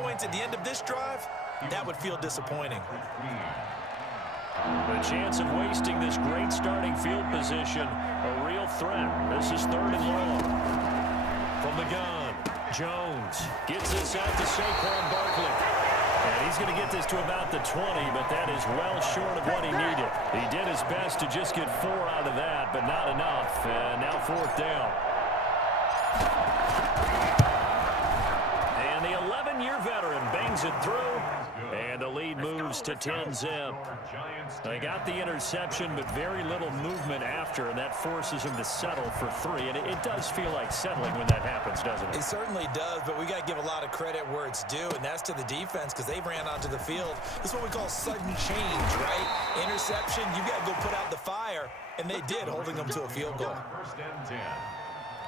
points at the end of this drive, that would feel disappointing. The chance of wasting this great starting field position, a real threat. This is 3rd and long. From the gun, Jones gets this out to Saquon Barkley. And he's going to get this to about the 20, but that is well short of what he needed. He did his best to just get 4 out of that, but not enough. And now 4th down. And the 11-year veteran bangs it through, and the lead moves to 10-zip. They got the interception, but very little movement after, and that forces them to settle for 3. And it does feel like settling when that happens, doesn't it? It certainly does, but we got to give a lot of credit where it's due, and that's to the defense because they ran onto the field. This is what we call sudden change, right? Interception, you got to go put out the fire, and they did, holding them to a field goal. 1st and 10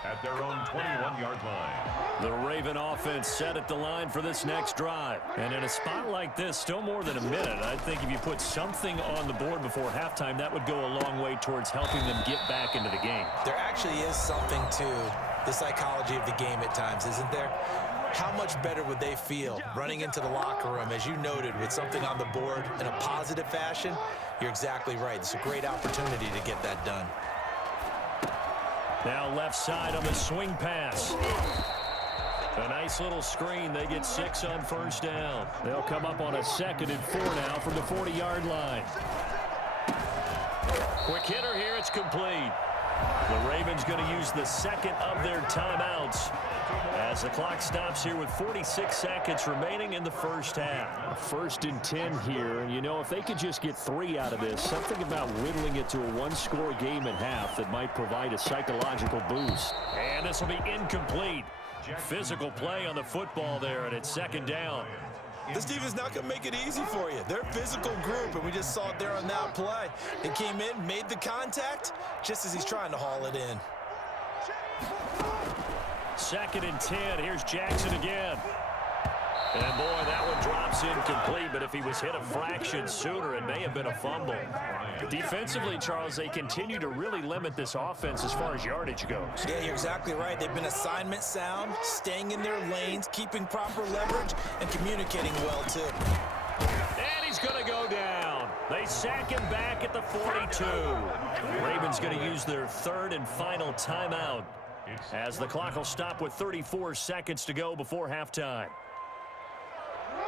at their own 21-yard line. The Raven offense set at the line for this next drive. And in a spot like this, still more than a minute, I think if you put something on the board before halftime, that would go a long way towards helping them get back into the game. There actually is something to the psychology of the game at times, isn't there? How much better would they feel running into the locker room, as you noted, with something on the board in a positive fashion? You're exactly right. It's a great opportunity to get that done. Now left side on the swing pass. A nice little screen. They get 6 on 1st down. They'll come up on a 2nd and 4 now from the 40-yard line. Quick hitter here. It's complete. The Ravens going to use the 2nd of their timeouts as the clock stops here with 46 seconds remaining in the 1st half. 1st and 10 here, and you know, if they could just get 3 out of this, something about whittling it to a 1-score game at half that might provide a psychological boost. And this will be incomplete. Physical play on the football there, and it's 2nd down. This defense is not going to make it easy for you. They're a physical group, and we just saw it there on that play. They came in, made the contact, just as he's trying to haul it in. 2nd and 10. Here's Jackson again. And, boy, that one drops incomplete, but if he was hit a fraction sooner, it may have been a fumble. Defensively, Charles, they continue to really limit this offense as far as yardage goes. Yeah, you're exactly right. They've been assignment sound, staying in their lanes, keeping proper leverage, and communicating well, too. And he's going to go down. They sack him back at the 42. Ravens going to use their 3rd and final timeout as the clock will stop with 34 seconds to go before halftime.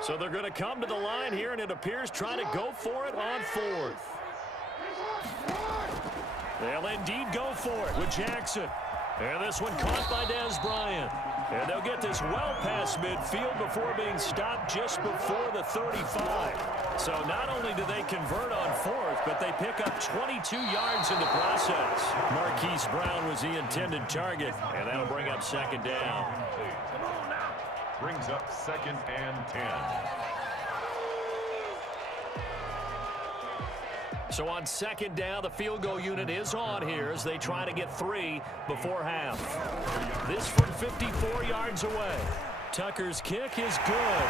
So they're going to come to the line here, and it appears trying to go for it on 4th. They'll indeed go for it with Jackson. And this one caught by Dez Bryant. And they'll get this well past midfield before being stopped just before the 35. So not only do they convert on 4th, but they pick up 22 yards in the process. Marquise Brown was the intended target, and that'll bring up 2nd down. Brings up 2nd and 10. So on 2nd down, the field goal unit is on here as they try to get 3 before half. This from 54 yards away. Tucker's kick is good.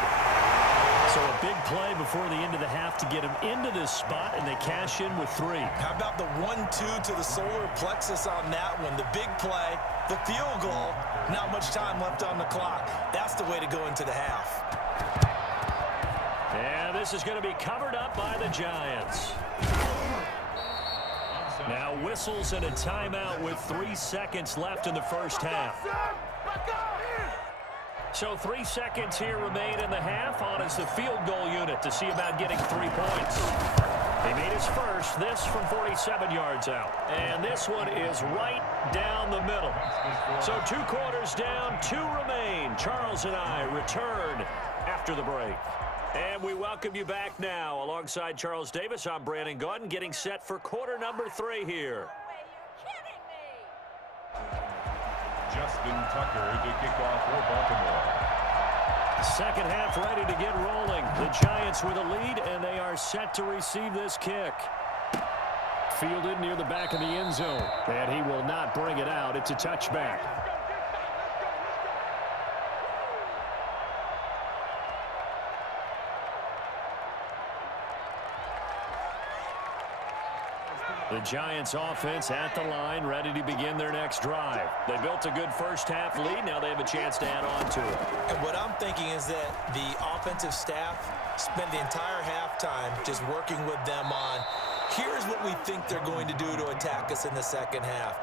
So a big play before the end of the half to get him into this spot, and they cash in with 3. How about the 1-2 to the solar plexus on that one? The big play, the field goal, not much time left on the clock. That's the way to go into the half. And this is going to be covered up by the Giants. Now whistles and a timeout with 3 seconds left in the 1st half. So 3 seconds here remain in the half. On is the field goal unit to see about getting 3 points. He made his first, this from 47 yards out. And this one is right down the middle. So 2 quarters down, 2 remain. Charles and I return after the break. And we welcome you back now. Alongside Charles Davis, I'm Brandon Gaudin, getting set for quarter number 3 here. Justin Tucker to kick off for Baltimore. 2nd half ready to get rolling. The Giants with a lead, and they are set to receive this kick. Fielded near the back of the end zone. And he will not bring it out. It's a touchback. The Giants offense at the line, ready to begin their next drive. They built a good first half lead. Now they have a chance to add on to it. And what I'm thinking is that the offensive staff spent the entire halftime just working with them on, here's what we think they're going to do to attack us in the second half.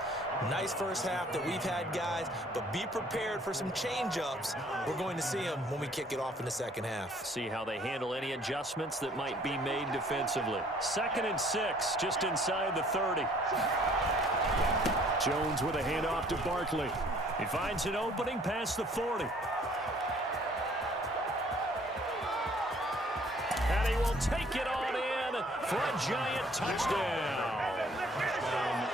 Nice first half that we've had, guys, but be prepared for some change-ups. We're going to see them when we kick it off in the second half. See how they handle any adjustments that might be made defensively. 2nd and 6, just inside the 30. Jones with a handoff to Barkley. He finds an opening past the 40. And he will take it on in for a Giant touchdown.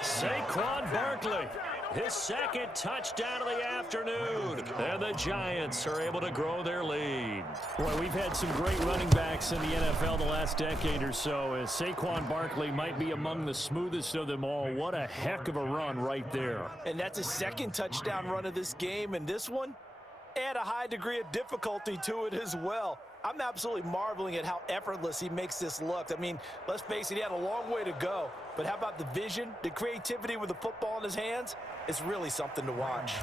Saquon Barkley, his 2nd touchdown of the afternoon. And the Giants are able to grow their lead. Boy, we've had some great running backs in the NFL the last decade or so. As Saquon Barkley might be among the smoothest of them all. What a heck of a run right there. And that's his 2nd touchdown run of this game. And this one, add a high degree of difficulty to it as well. I'm absolutely marveling at how effortless he makes this look. I mean, let's face it, he had a long way to go. But how about the vision, the creativity with the football in his hands? It's really something to watch.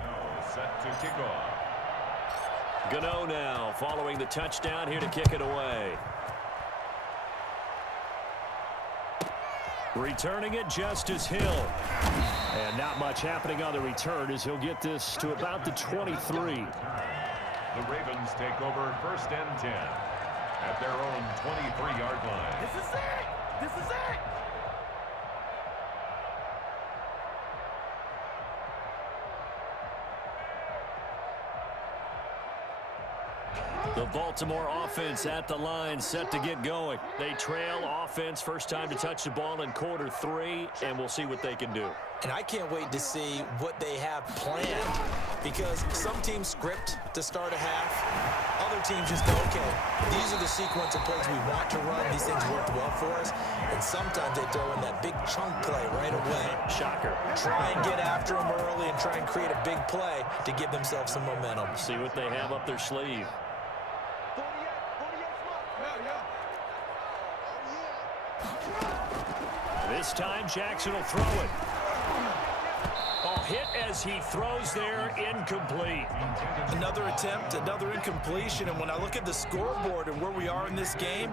Set to kick off. Gano now following the touchdown here to kick it away. Returning it, Justice Hill. And not much happening on the return as he'll get this to about the 23. The Ravens take over 1st and 10 at their own 23-yard line. This is it! This is it! The Baltimore offense at the line, set to get going. They trail offense, first time to touch the ball in quarter 3, and we'll see what they can do. And I can't wait to see what they have planned, because some teams script to start a half. Other teams just go, okay, these are the sequence of plays we want to run. These things worked well for us. And sometimes they throw in that big chunk play right away. Shocker. Try and get after them early and try and create a big play to give themselves some momentum. See what they have up their sleeve. This time, Jackson will throw it. Oh, hit as he throws there, incomplete. Another attempt, another incompletion, and when I look at the scoreboard and where we are in this game,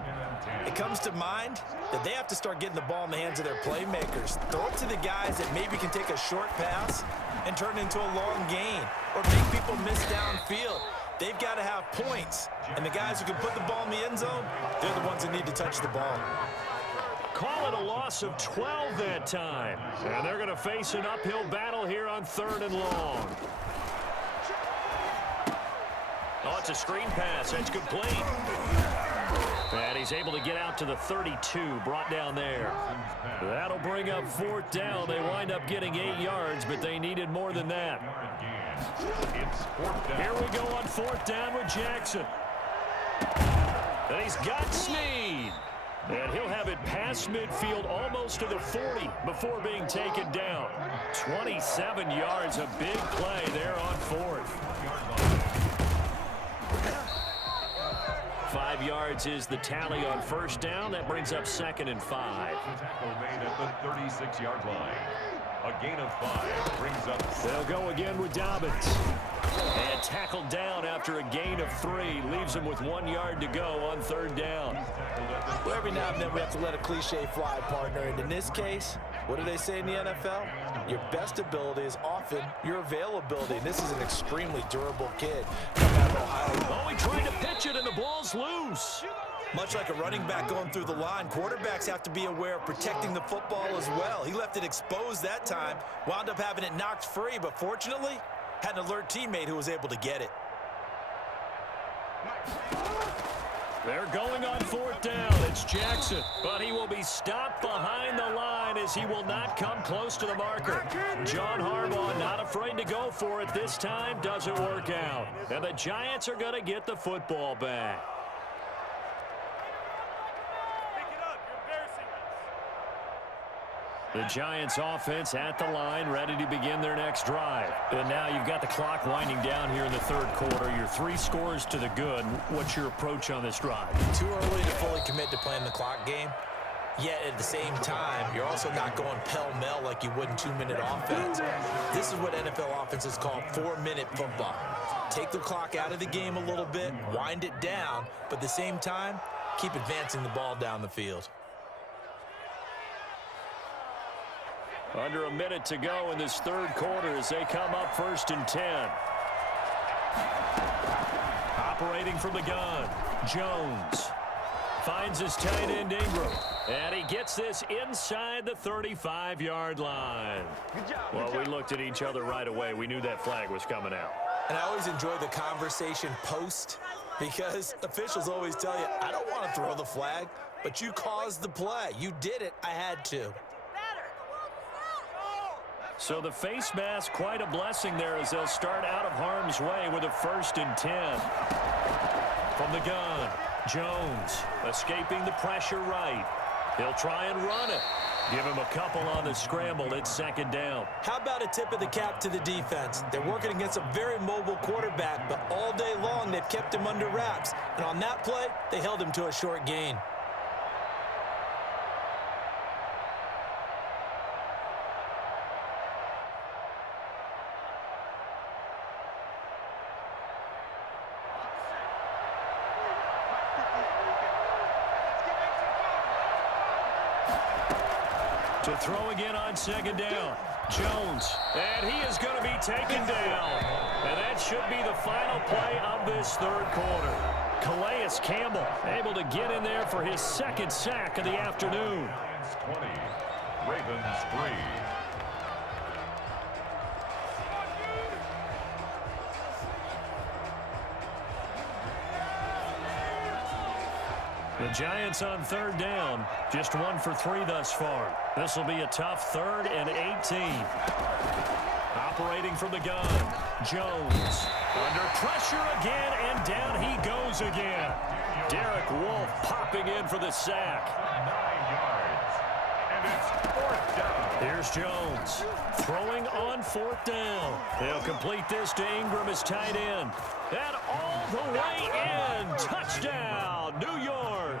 it comes to mind that they have to start getting the ball in the hands of their playmakers. Throw it to the guys that maybe can take a short pass and turn it into a long gain or make people miss downfield. They've got to have points, and the guys who can put the ball in the end zone, they're the ones that need to touch the ball. Call it a loss of 12 that time. And they're going to face an uphill battle here on 3rd and long. Oh, it's a screen pass. It's complete. And he's able to get out to the 32, brought down there. That'll bring up 4th down. They wind up getting 8 yards, but they needed more than that. It's 4th down. Here we go on 4th down with Jackson. And he's got Snead. And he'll have it past midfield almost to the 40 before being taken down. 27 yards, a big play there on 4th. 5 yards is the tally on 1st down. That brings up 2nd and 5. Tackle made at the 36-yard line. A gain of 5 brings up. They'll go again with Dobbins. And tackled down after a gain of 3. Leaves him with 1 yard to go on 3rd down. Well, every now and then we have to let a cliche fly, partner. And in this case, what do they say in the NFL? Your best ability is often your availability. And this is an extremely durable kid. Oh, he tried to pitch it, and the ball's loose. Much like a running back going through the line, quarterbacks have to be aware of protecting the football as well. He left it exposed that time, wound up having it knocked free, but fortunately, had an alert teammate who was able to get it. They're going on 4th down. It's Jackson, but he will be stopped behind the line as he will not come close to the marker. John Harbaugh not afraid to go for it this time. Doesn't work out. And the Giants are going to get the football back. The Giants offense at the line, ready to begin their next drive. And now you've got the clock winding down here in the 3rd quarter. You're 3 scores to the good. What's your approach on this drive? Too early to fully commit to playing the clock game. Yet at the same time, you're also not going pell-mell like you would in 2-minute offense. This is what NFL offenses call 4-minute football. Take the clock out of the game a little bit, wind it down, but at the same time, keep advancing the ball down the field. Under a minute to go in this third quarter as they come up 1st and 10. Operating from the gun, Jones finds his tight end Ingram, and he gets this inside the 35-yard line. Well, we looked at each other right away. We knew that flag was coming out. And I always enjoy the conversation post because officials always tell you, I don't want to throw the flag, but you caused the play. You did it. I had to. So the face mask, quite a blessing there as they'll start out of harm's way with a 1st and 10. From the gun, Jones escaping the pressure right. He'll try and run it. Give him a couple on the scramble. It's 2nd down. How about a tip of the cap to the defense? They're working against a very mobile quarterback, but all day long they've kept him under wraps. And on that play, they held him to a short gain. To throw again on 2nd down. Jones, and he is going to be taken down. And that should be the final play of this third quarter. Calais Campbell able to get in there for his 2nd sack of the afternoon. Lions 20, Ravens 3. The Giants on 3rd down, just 1 for 3 thus far. This will be a tough 3rd and 18. Operating from the gun, Jones under pressure again, and down he goes again. Derek Wolfe popping in for the sack. 9 yards, and it's 4th down. Here's Jones throwing on 4th down. He'll complete this to Ingram as tight end. And all the way in. Touchdown, New York.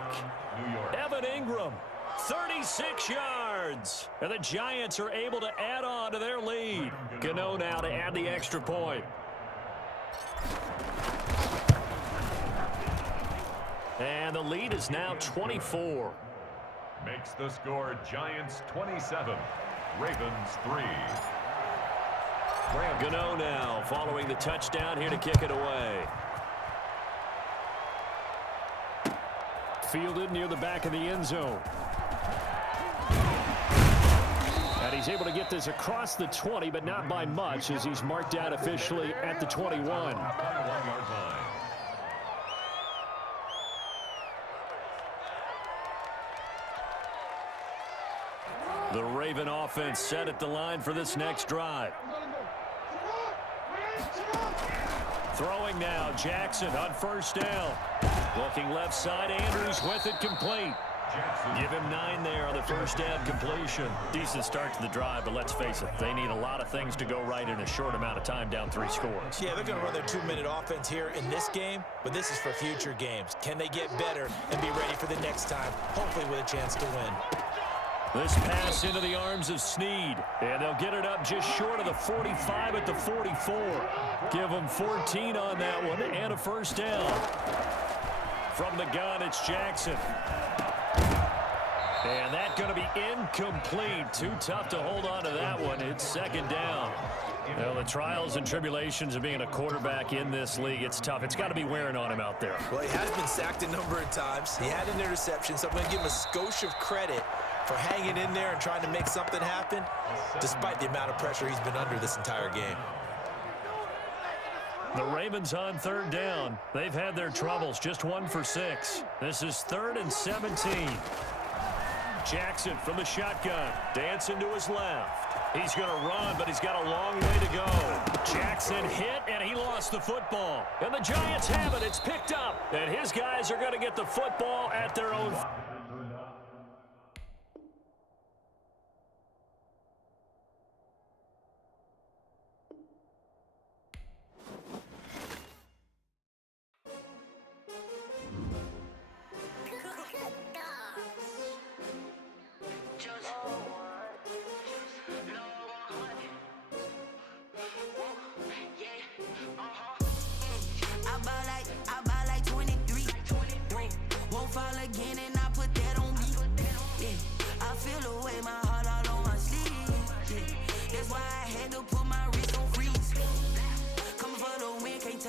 Evan Ingram, 36 yards. And the Giants are able to add on to their lead. Gano now to add the extra point. And the lead is now 24. Makes the score Giants 27, Ravens 3. Gano now following the touchdown here to kick it away. Fielded near the back of the end zone. And he's able to get this across the 20, but not by much as he's marked out officially at the 21. 21-yard line. The Raven offense set at the line for this next drive. Throwing now, Jackson on 1st down. Looking left side, Andrews with it complete. Give him 9 there on the 1st down completion. Decent start to the drive, but let's face it, they need a lot of things to go right in a short amount of time down 3 scores. Yeah, they're going to run their 2-minute offense here in this game, but this is for future games. Can they get better and be ready for the next time, hopefully with a chance to win? This pass into the arms of Snead, and they'll get it up just short of the 45 at the 44. Give them 14 on that one and a 1st down. From the gun, it's Jackson. And that's going to be incomplete. Too tough to hold on to that one. It's 2nd down. Well, the trials and tribulations of being a quarterback in this league, it's tough. It's got to be wearing on him out there. Well, he has been sacked a number of times. He had an interception, so I'm going to give him a skosh of credit for hanging in there and trying to make something happen, despite the amount of pressure he's been under this entire game. The Ravens on 3rd down. They've had their troubles, just 1 for 6. This is 3rd and 17. Jackson from the shotgun, dancing to his left. He's going to run, but he's got a long way to go. Jackson hit, and he lost the football. And the Giants have it. It's picked up, and his guys are going to get the football at their own.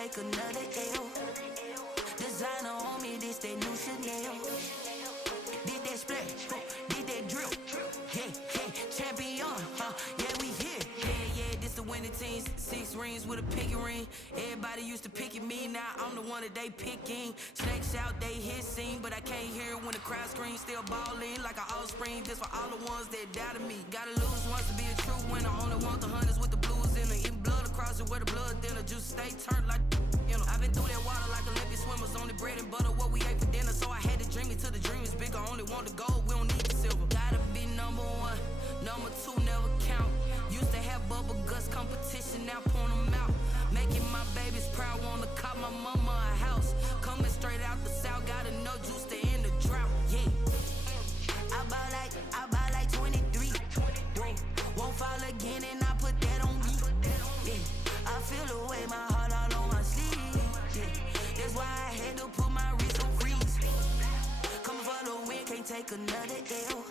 take another L. Designer on me, this that new Chanel. Did that splash, did that drill. Yeah, champion, yeah, we here. Yeah, this the winning teams. 6 rings with a pinky ring. Everybody used to pick at me, now I'm the one that they picking. Snakes out, they hissing, but I can't hear when the crowd screams. Still balling like an offspring, just for all the ones that doubted me. Gotta lose once to be a true winner. Only want the hunters with the blues in it. Eating blood across it where the blood thinner. Juice stay turned like, you know. I've been through that water like Olympic swimmers. Only bread and butter, what we ate for dinner. So I had to dream it till the dream is bigger. Only want the gold, we don't need the silver. Gotta be number 1, number 2 never count. Used to have bubble guts competition, now point them out. Making my babies proud, wanna cop my mama a house. Coming straight out the south, got enough juice to end the drought. Yeah, I buy like 23. Won't fall again, and I put that on me. Yeah, I feel the way, my heart all on my sleeve. Yeah, that's why I had to put my wrist on freeze. Coming for the win, can't take another L.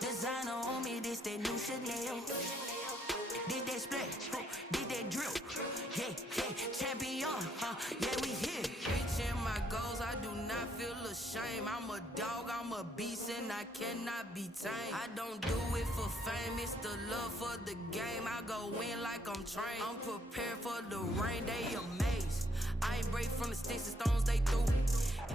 Designer on me, this that new Chanel. Did that splash, did that drill. Yeah, champion, yeah, we here. Reaching my goals, I do not feel ashamed. I'm a dog, I'm a beast, and I cannot be tamed. I don't do it for fame, it's the love for the game. I go in like I'm trained. I'm prepared for the rain, they amazed. I ain't break from the sticks and stones they threw.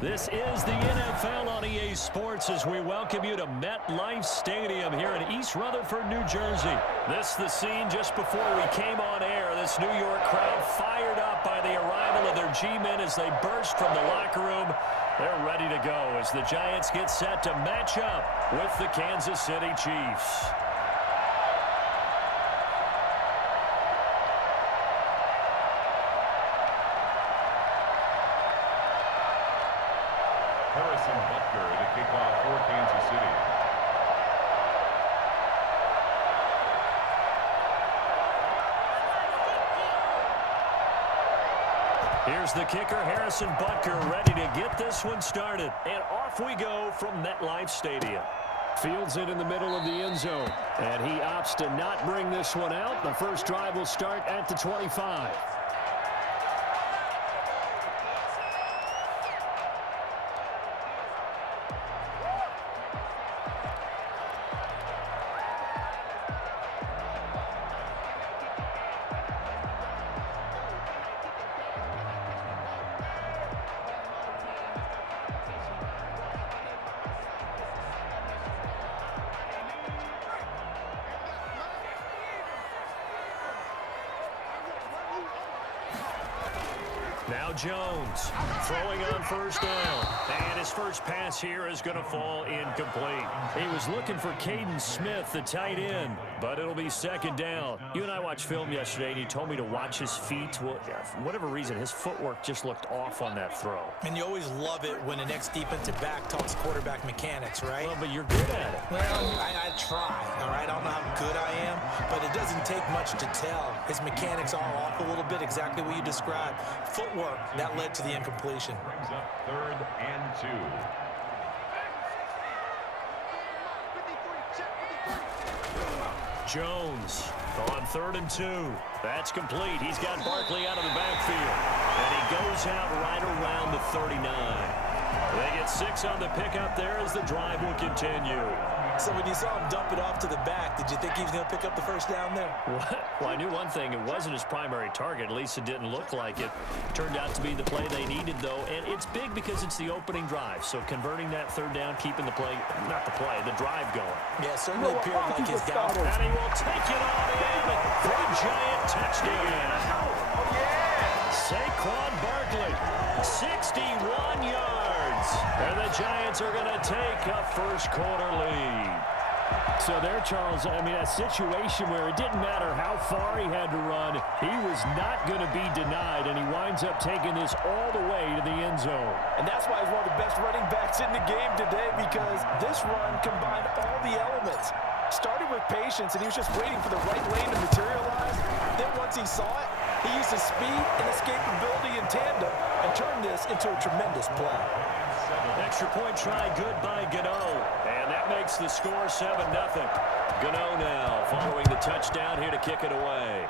This is the NFL on EA Sports as we welcome you to MetLife Stadium here in East Rutherford, New Jersey. This is the scene just before we came on air. This New York crowd fired up by the arrival of their G-men as they burst from the locker room. They're ready to go as the Giants get set to match up with the Kansas City Chiefs. To kick off for Kansas City. Here's the kicker, Harrison Butker, ready to get this one started. And off we go from MetLife Stadium. Fields it in the middle of the end zone. And he opts to not bring this one out. The first drive will start at the 25. Now Jones throwing on first down. And his first pass here is going to fall incomplete. He was looking for Caden Smith, the tight end, but it'll be second down. You and I watched film yesterday, and you told me to watch his feet. Well, for whatever reason, his footwork just looked off on that throw. And you always love it when an ex-defensive back talks quarterback mechanics, right? Well, but you're good at it. Well, I try, all right? I don't know how good I am, but it doesn't take much to tell. His mechanics are off a little bit, exactly what you described. Footwork, that led to the incompletion. Brings up 3rd and 2. Jones on 3rd and 2. That's complete. He's got Barkley out of the backfield. And he goes out right around the 39. They get 6 on the pickup there as the drive will continue. So when you saw him dump it off to the back, did you think he was going to pick up the first down there? Well, I knew one thing. It wasn't his primary target. At least it didn't look like it. Turned out to be the play they needed, though. And it's big because it's the opening drive. So converting that 3rd down, keeping the play, not the play, the drive going. Yeah, certainly appeared like his down. And he will take it on in for a giant touchdown. Saquon Barkley, 61 yards. And the Giants are going to take a first-quarter lead. So there, Charles, I mean, a situation where it didn't matter how far he had to run, he was not going to be denied, and he winds up taking this all the way to the end zone. And that's why he's one of the best running backs in the game today, because this run combined all the elements. Started with patience, and he was just waiting for the right lane to materialize. Then once he saw it, he used his speed and escapability in tandem and turned this into a tremendous play. Extra point try, good by Gano. And that makes the score 7-0. Gano now following the touchdown here to kick it away.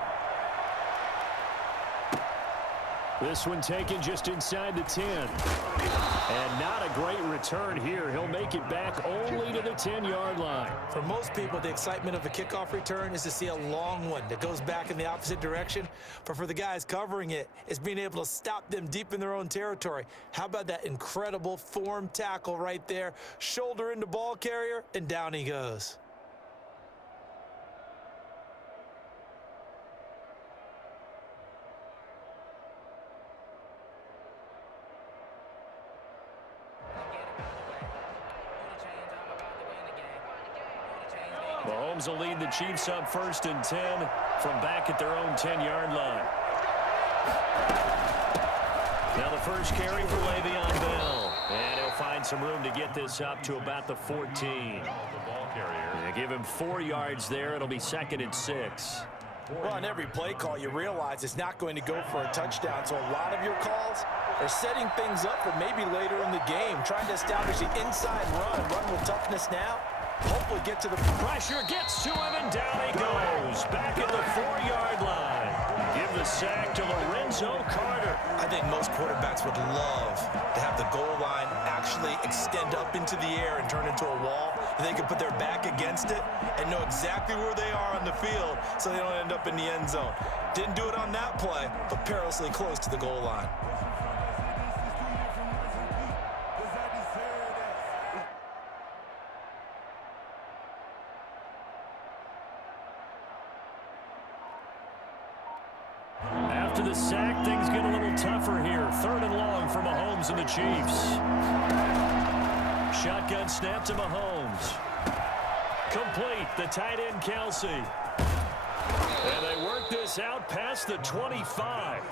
This one taken just inside the 10. And not a great return here. He'll make it back only to the 10-yard line. For most people, the excitement of a kickoff return is to see a long one that goes back in the opposite direction. But for the guys covering it, it's being able to stop them deep in their own territory. How about that incredible form tackle right there? Shoulder into ball carrier, and down he goes. Mahomes will lead the Chiefs up 1st and 10 from back at their own 10-yard line. Now the first carry for Le'Veon Bell. And he'll find some room to get this up to about the 14. They give him 4 yards there. It'll be 2nd and 6. Well, on every play call, you realize it's not going to go for a touchdown. So a lot of your calls are setting things up for maybe later in the game, trying to establish the inside run with toughness now. Hopefully get to the pressure, gets to him, and down he goes. Back at the 4-yard line. Give the sack to Lorenzo Carter. I think most quarterbacks would love to have the goal line actually extend up into the air and turn into a wall. They can put their back against it and know exactly where they are on the field so they don't end up in the end zone. Didn't do it on that play, but perilously close to the goal line. After the sack, things get a little tougher here. 3rd and long for Mahomes and the Chiefs. Shotgun snap to Mahomes. Complete, the tight end Kelsey. And they work this out past the 25.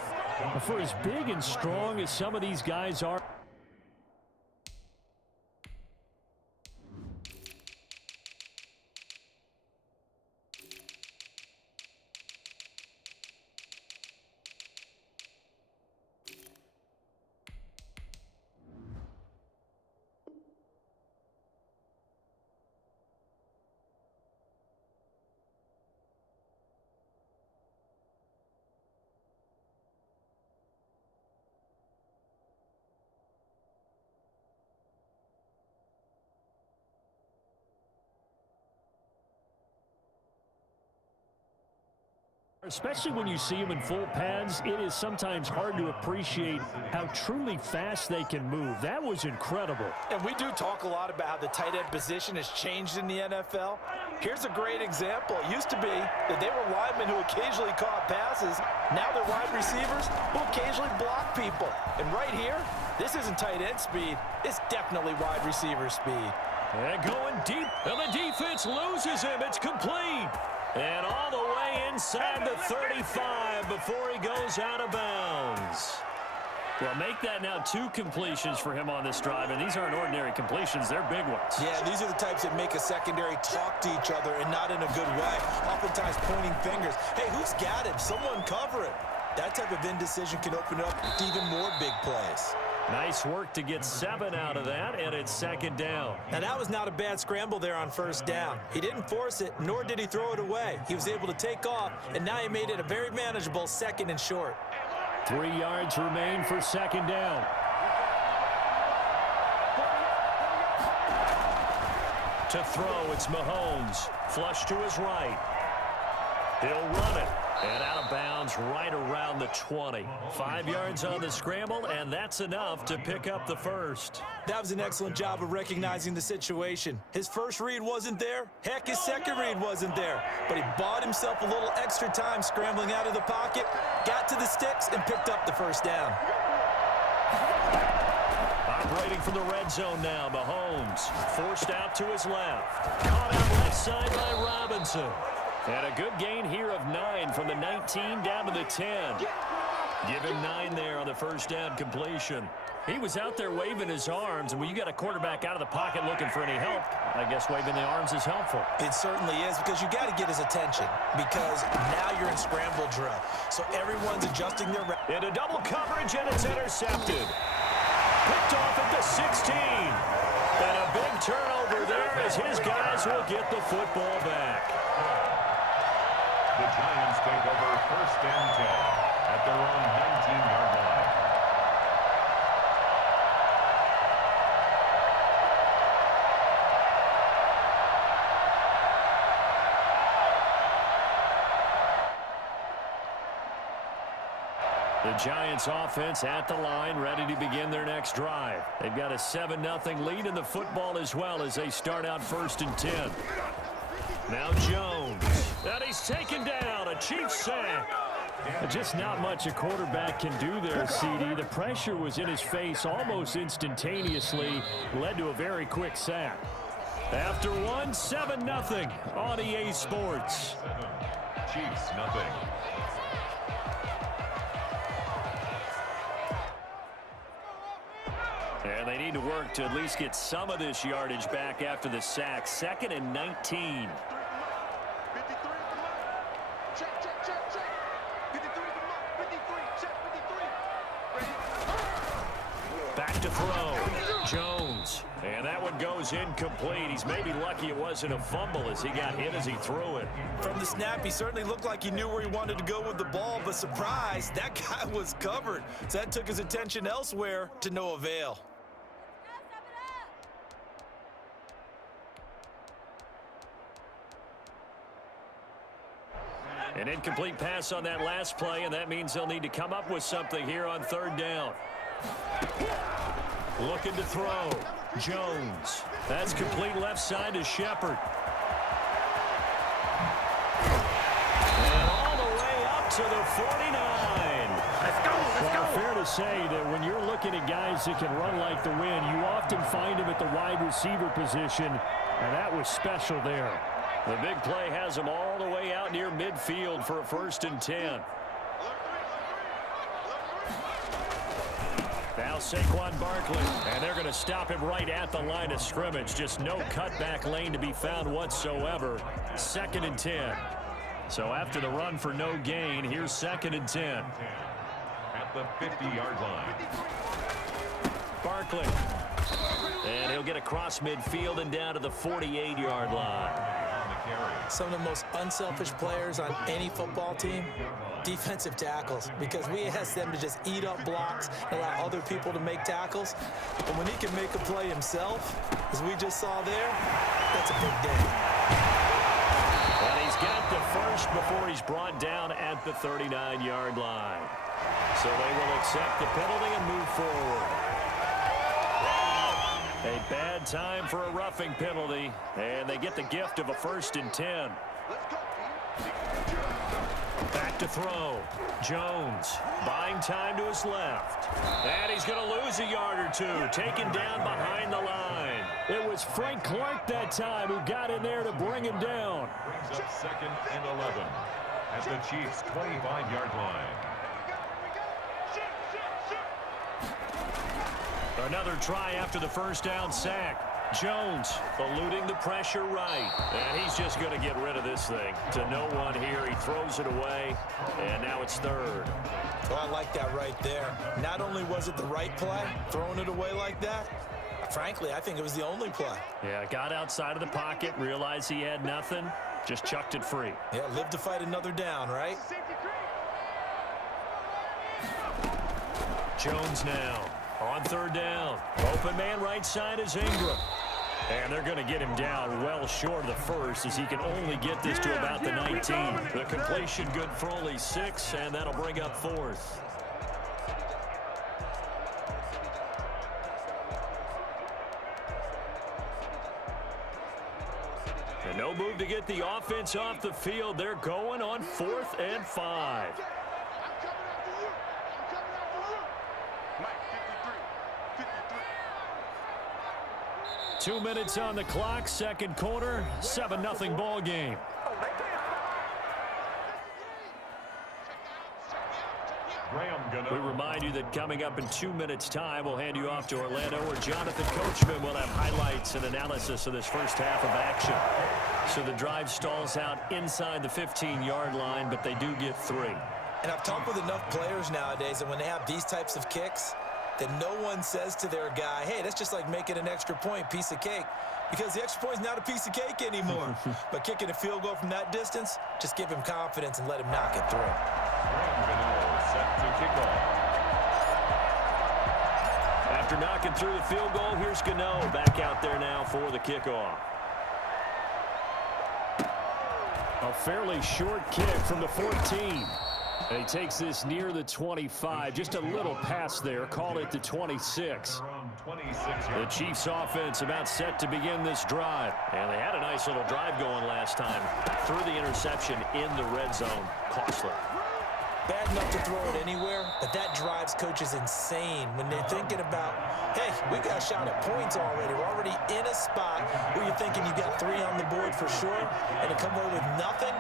For as big and strong as some of these guys are, especially when you see them in full pads, it is sometimes hard to appreciate how truly fast they can move. That was incredible. And we do talk a lot about how the tight end position has changed in the NFL. Here's a great example. It used to be that they were linemen who occasionally caught passes. Now they're wide receivers who occasionally block people. And right here, this isn't tight end speed. It's definitely wide receiver speed. And going deep, and the defense loses him. It's complete. And all the way inside the 35 before he goes out of bounds. Well, make that now 2 completions for him on this drive, and these aren't ordinary completions. They're big ones. Yeah, these are the types that make a secondary talk to each other and not in a good way. Oftentimes pointing fingers. Hey, who's got him? Someone cover it. That type of indecision can open up to even more big plays. Nice work to get 7 out of that, and it's 2nd down. Now, that was not a bad scramble there on 1st down. He didn't force it, nor did he throw it away. He was able to take off, and now he made it a very manageable 2nd and short. 3 yards remain for 2nd down. To throw, it's Mahomes. Flush to his right. He'll run it. And out of bounds right around the 20. 5 yards on the scramble, and that's enough to pick up the first. That was an excellent job of recognizing the situation. His first read wasn't there. Heck, his second read wasn't there. But he bought himself a little extra time scrambling out of the pocket, got to the sticks, and picked up the 1st down. Operating from the red zone now, Mahomes. Forced out to his left. Caught out left side by Robinson. And a good gain here of 9 from the 19 down to the 10. Give him 9 there on the 1st down completion. He was out there waving his arms, and when you got a quarterback out of the pocket looking for any help, I guess waving the arms is helpful. It certainly is, because you got to get his attention, because now you're in scramble drill. So everyone's adjusting their... Into double coverage, and it's intercepted. Picked off at the 16. And a big turnover there as his guys will get the football back. The Giants take over 1st and 10 at their own 19-yard line. Giants offense at the line, ready to begin their next drive. They've got a 7-0 lead in the football as well as they start out 1st and 10. Now Jones. And he's taken down. A Chiefs sack. Just not much a quarterback can do there, CD. The pressure was in his face almost instantaneously. Led to a very quick sack. After one, 7-0 on EA Sports. Chiefs, nothing. And they need to work to at least get some of this yardage back after the sack. 2nd and 19. Back to throw. Jones. And that one goes incomplete. He's maybe lucky it wasn't a fumble as he got hit as he threw it. From the snap, he certainly looked like he knew where he wanted to go with the ball, but surprise, that guy was covered. So that took his attention elsewhere to no avail. An incomplete pass on that last play, and that means they'll need to come up with something here on 3rd down. Looking to throw. Jones. That's complete left side to Shepard. And all the way up to the 49. Well, fair to say that when you're looking at guys that can run like the wind, you often find them at the wide receiver position, and that was special there. The big play has them all the way out near midfield for a 1st and 10. Now Saquon Barkley, and they're going to stop him right at the line of scrimmage. Just no cutback lane to be found whatsoever. 2nd and 10. So after the run for no gain, here's 2nd and 10. At the 50-yard line. Barkley. And he'll get across midfield and down to the 48-yard line. Some of the most unselfish players on any football team, defensive tackles, because we ask them to just eat up blocks and allow other people to make tackles. But when he can make a play himself, as we just saw there, that's a big day. And he's got the first before he's brought down at the 39-yard line. So they will accept the penalty and move forward. A bad time for a roughing penalty, and they get the gift of a 1st and 10. Back to throw. Jones buying time to his left. And he's going to lose a yard or two, taken down behind the line. It was Frank Clark that time who got in there to bring him down. Brings up 2nd and 11 at the Chiefs' 25-yard line. Another try after the 1st down sack. Jones eluding the pressure right. And he's just going to get rid of this thing. To no one here. He throws it away. And now it's 3rd. Oh, I like that right there. Not only was it the right play, throwing it away like that, frankly, I think it was the only play. Yeah, got outside of the pocket, realized he had nothing, just chucked it free. Yeah, live to fight another down, right? Jones now. On 3rd down. Open man right side is Ingram. And they're going to get him down well short of the first as he can only get this to about the 19. The completion good for only 6, and that'll bring up 4th. And no move to get the offense off the field. They're going on 4th and 5. 2 minutes on the clock, 2nd quarter, 7-0 ball game. We remind you that coming up in 2 minutes' time, we'll hand you off to Orlando, where Jonathan Coachman will have highlights and analysis of this first half of action. So the drive stalls out inside the 15-yard line, but they do get 3. And I've talked with enough players nowadays, and when they have these types of kicks, that no one says to their guy, hey, that's just like making an extra point, piece of cake. Because the extra point is not a piece of cake anymore. But kicking a field goal from that distance, just give him confidence and let him knock it through. Set to kick off. After knocking through the field goal, here's Gano back out there now for the kickoff. A fairly short kick from the 14. And he takes this near the 25. Just a little pass there. Called it the 26. The Chiefs offense about set to begin this drive. And they had a nice little drive going last time. Threw the interception in the red zone. Costly. Bad enough to throw it anywhere, but that drives coaches insane when they're thinking about, hey, we got a shot at points already. We're already in a spot where you're thinking you got 3 on the board for sure, and to come away with nothing,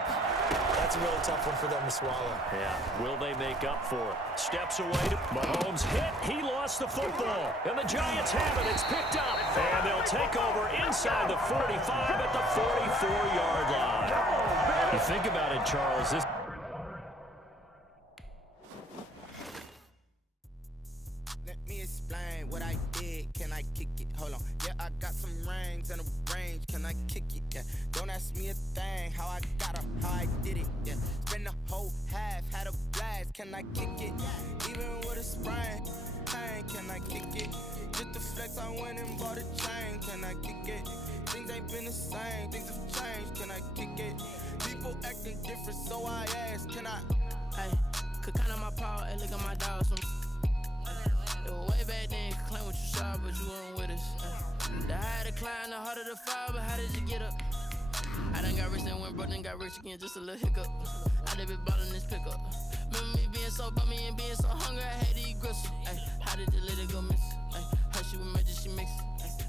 that's a really tough one for them to swallow. Yeah, will they make up for it? Steps away to Mahomes hit. He lost the football, and the Giants have it. It's picked up, and they'll take over inside the 45 at the 44-yard line. You think about it, Charles, this what I did, can I kick it? Hold on, yeah, I got some rings and a range, can I kick it? Yeah, don't ask me a thing, how I got her, how I did it, yeah, spend the whole half, had a blast, can I kick it? Even with a sprain, pain, can I kick it? Just the flex, I went and bought a chain, can I kick it? Things ain't been the same, things have changed, can I kick it? People acting different, so I ask, can I? Hey, could count on my power, hey, look at my dogs, it was way back then, could claim what you saw, but you weren't with us. The higher the climb, the harder the fall, but how did you get up? I done got rich and went broke, then got rich again, just a little hiccup. I done been ballin' this pickup. Remember me being so bummy and being so hungry, I had to eat gristle. Ay, how did the little go miss? Ay, her she was magic, she mixed.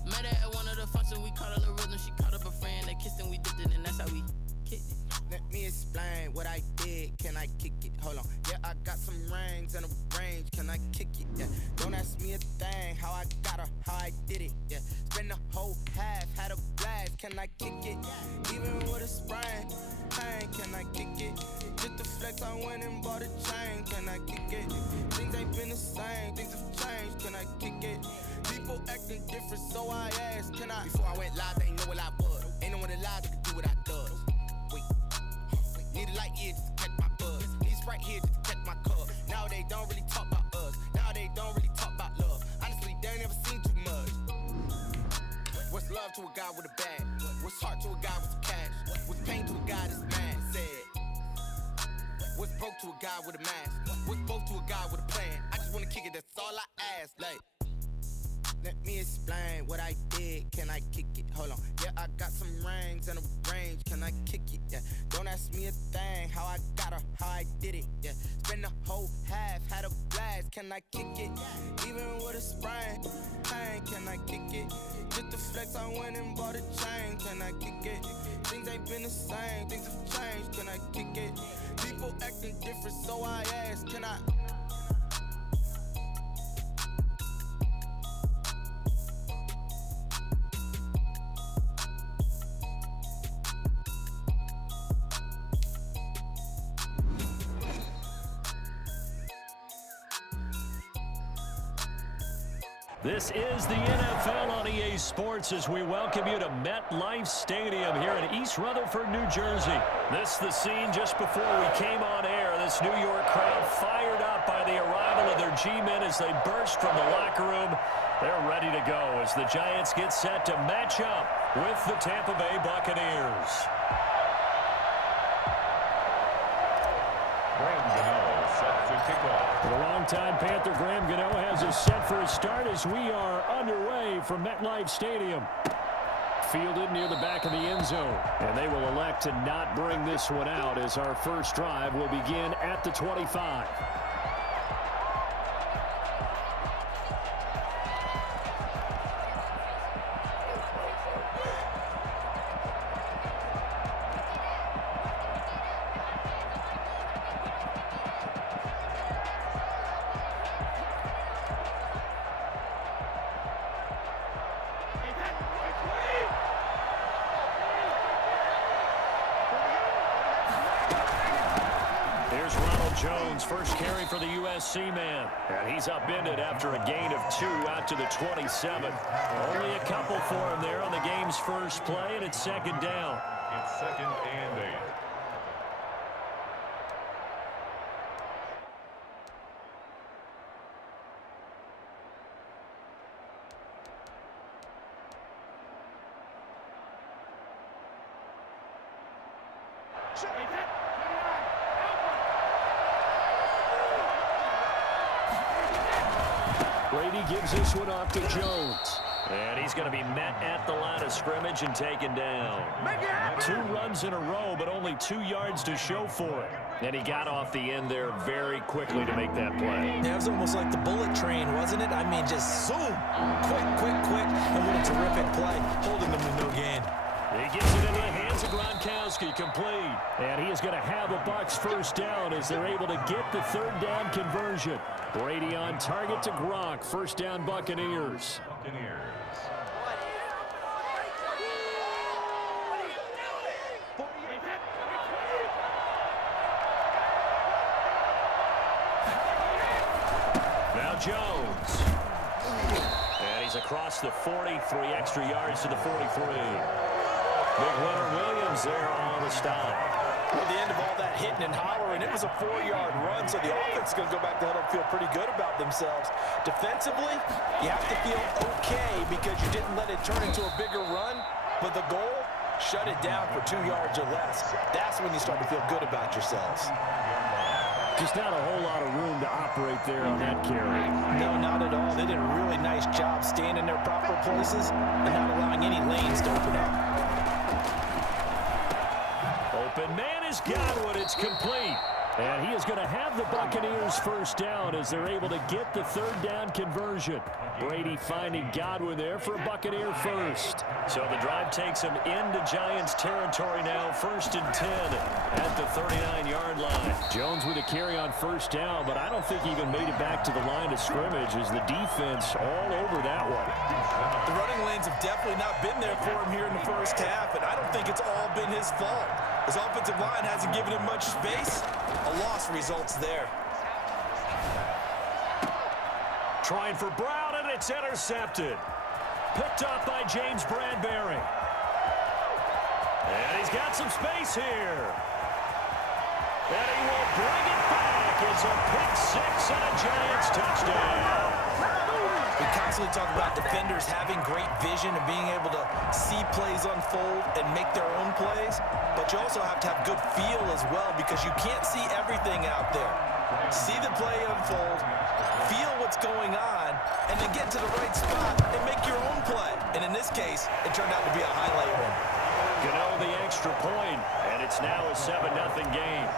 Met her at one of the functions, we caught a little rhythm, she caught up a friend, they kissed and we dipped it, and that's how we kicked it. Let me explain what I did, can I kick it? Hold on, yeah, I got some rings and a range, can I kick it? Yeah, don't ask me a thing, how I got her, how I did it? Yeah, spend the whole half, had a blast, can I kick it? Even with a sprain, pain, can I kick it? Just the flex, I went and bought a chain, can I kick it? Things ain't been the same, things have changed, can I kick it? People acting different, so I asked, can I? Before I went live, they ain't know what I was. Ain't no one alive that could do what I does. Need a light year just to catch my buzz. Need Sprite here just to catch my cup. Now they don't really talk about us. Now they don't really talk about love. Honestly, they ain't never seen too much. What's love to a guy with a bag? What's heart to a guy with some cash? What's pain to a guy that's mad? Said. What's broke to a guy with a mask? What's both to a guy with a plan? I just wanna kick it, that's all I ask. Like, let me explain what I did, can I kick it? Hold on, yeah, I got some rings and a range, can I kick it? Yeah, don't ask me a thing, how I got her, how I did it? Yeah, spend the whole half, had a blast, can I kick it? Even with a sprain, pain, can I kick it? Just the flex, I went and bought a chain, can I kick it? Things ain't been the same, things have changed, can I kick it? People acting different, so I ask, can I? This is the NFL on EA Sports as we welcome you to MetLife Stadium here in East Rutherford, New Jersey. This is the scene just before we came on air. This New York crowd fired up by the arrival of their G-men as they burst from the locker room. They're ready to go as the Giants get set to match up with the Tampa Bay Buccaneers. The longtime Panther Graham Gano has us set for a start as we are underway from MetLife Stadium. Fielded near the back of the end zone. And they will elect to not bring this one out as our first drive will begin at the 25. First carry for the USC man. And he's upended after a gain of 2 out to the 27. Only a couple for him there on the game's first play, and it's second down. It's second and 8. Brady gives this one off to Jones. And he's going to be met at the line of scrimmage and taken down. 2 runs in a row, but only 2 yards to show for it. And he got off the end there very quickly to make that play. Yeah, it was almost like the bullet train, wasn't it? I mean, just zoom, quick, and what a terrific play, holding them with no gain. He gets it into the hands of Gronkowski, complete. And he is going to have a Bucs first down as they're able to get the 3rd down conversion. Brady on target to Gronk. First down, Buccaneers. Now Jones. And he's across the 40, 3 extra yards to the 43. Big Leonard Williams there on the stop. At the end of all that hitting and hollering, it was a 4-yard run, so the offense is going to go back to let them feel pretty good about themselves. Defensively, you have to feel okay because you didn't let it turn into a bigger run, but the goal, shut it down for 2 yards or less. That's when you start to feel good about yourselves. Just not a whole lot of room to operate there on that carry. No, not at all. They did a really nice job staying in their proper places and not allowing any lanes to open up. Open man is Godwin. It's complete. And he is going to have the Buccaneers first down as they're able to get the 3rd down conversion. Brady finding Godwin there for a Buccaneer first. So the drive takes him into Giants territory now. 1st and 10 at the 39-yard line. Jones with a carry on first down, but I don't think he even made it back to the line of scrimmage as the defense all over that one. The running lanes have definitely not been there for him here in the first half, and I don't think it's all been his fault. His offensive line hasn't given him much space. A loss results there. Trying for Brown, and it's intercepted. Picked up by James Bradbury. And he's got some space here. And he will bring it back. It's a pick 6 and a Giants touchdown. We constantly talk about defenders having great vision and being able to see plays unfold and make their own plays, but you also have to have good feel as well because you can't see everything out there. See the play unfold, feel what's going on, and then get to the right spot and make your own play. And in this case, it turned out to be a highlight one. Gano the extra point, and it's now a 7-0 game.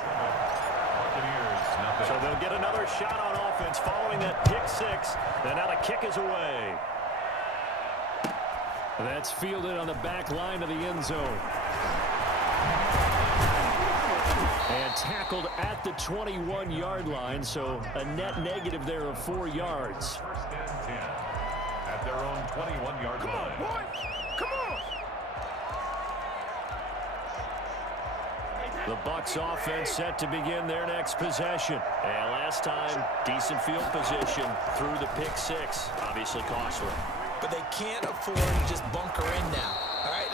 So they'll get another shot on offense following that pick 6. And now the kick is away. That's fielded on the back line of the end zone. And tackled at the 21-yard line, so a net negative there of 4 yards. 1st and 10 at their own 21-yard line. Come on, boy! Come on! The Bucs offense set to begin their next possession. And last time, decent field position through the pick 6. Obviously costly. But they can't afford to just bunker in now. All right,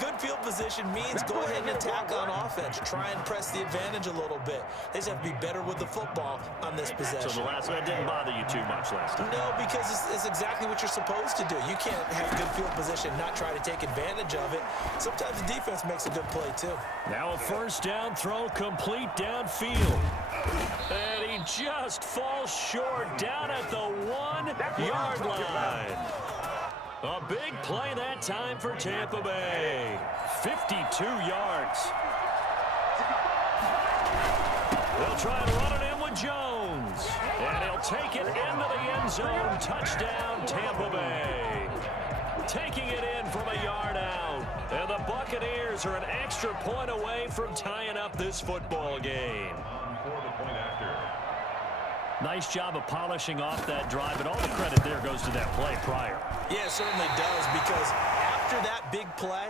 good field position means go ahead and attack on offense. Try and press the advantage a little bit. They just have to be better with the football on this possession. So the last one didn't bother you too much last time? No, because it's exactly what you're supposed to do. You can't have good field position, not try to take advantage of it. Sometimes the defense makes a good play, too. Now a first down throw complete downfield. And he just falls short down at the 1-yard line. A big play that time for Tampa Bay. 52 yards. They'll try and run it in with Jones. And he'll take it into the end zone. Touchdown, Tampa Bay. Taking it in from a yard out. And the Buccaneers are an extra point away from tying up this football game. For the point after. Nice job of polishing off that drive, and all the credit there goes to that play prior. Yeah, it certainly does, because after that big play,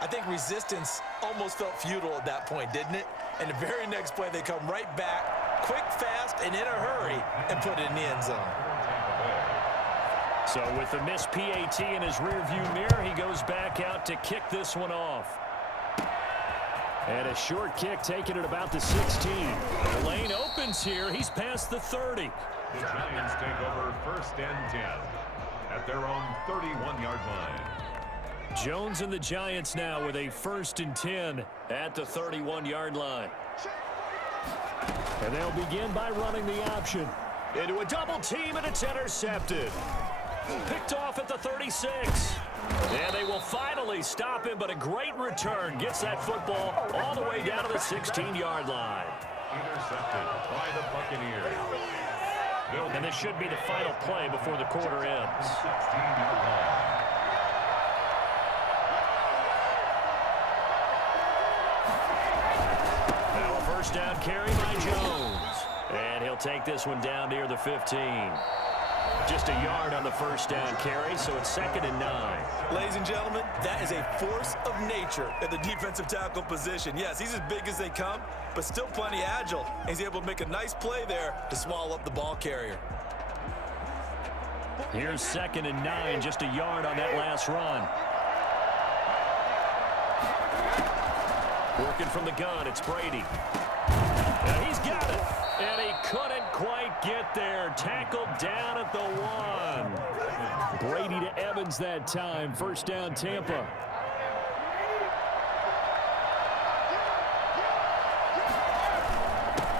I think resistance almost felt futile at that point, didn't it? And the very next play, they come right back, quick, fast, and in a hurry, and put it in the end zone. So with the missed PAT in his rearview mirror, he goes back out to kick this one off. And a short kick taken at about the 16. The lane opens here. He's past the 30. The Giants take over 1st and 10 at their own 31-yard line. Jones and the Giants now with a 1st and 10 at the 31-yard line. And they'll begin by running the option. Into a double team, and it's intercepted. Picked off at the 36. And they will finally stop him, but a great return. Gets that football all the way down to the 16-yard line. Intercepted by the Buccaneers. And this should be the final play before the quarter ends. 16-yard line. Now a first down carry by Jones. And he'll take this one down near the 15. Just a yard on the first down carry, so it's 2nd and 9. Ladies and gentlemen, that is a force of nature at the defensive tackle position. Yes, he's as big as they come, but still plenty agile. He's able to make a nice play there to swallow up the ball carrier. Here's 2nd and 9, just a yard on that last run. Working from the gun, it's Brady. And he's got it. And he couldn't quite get there. Tackled down at the 1. Brady to Evans that time. First down, Tampa.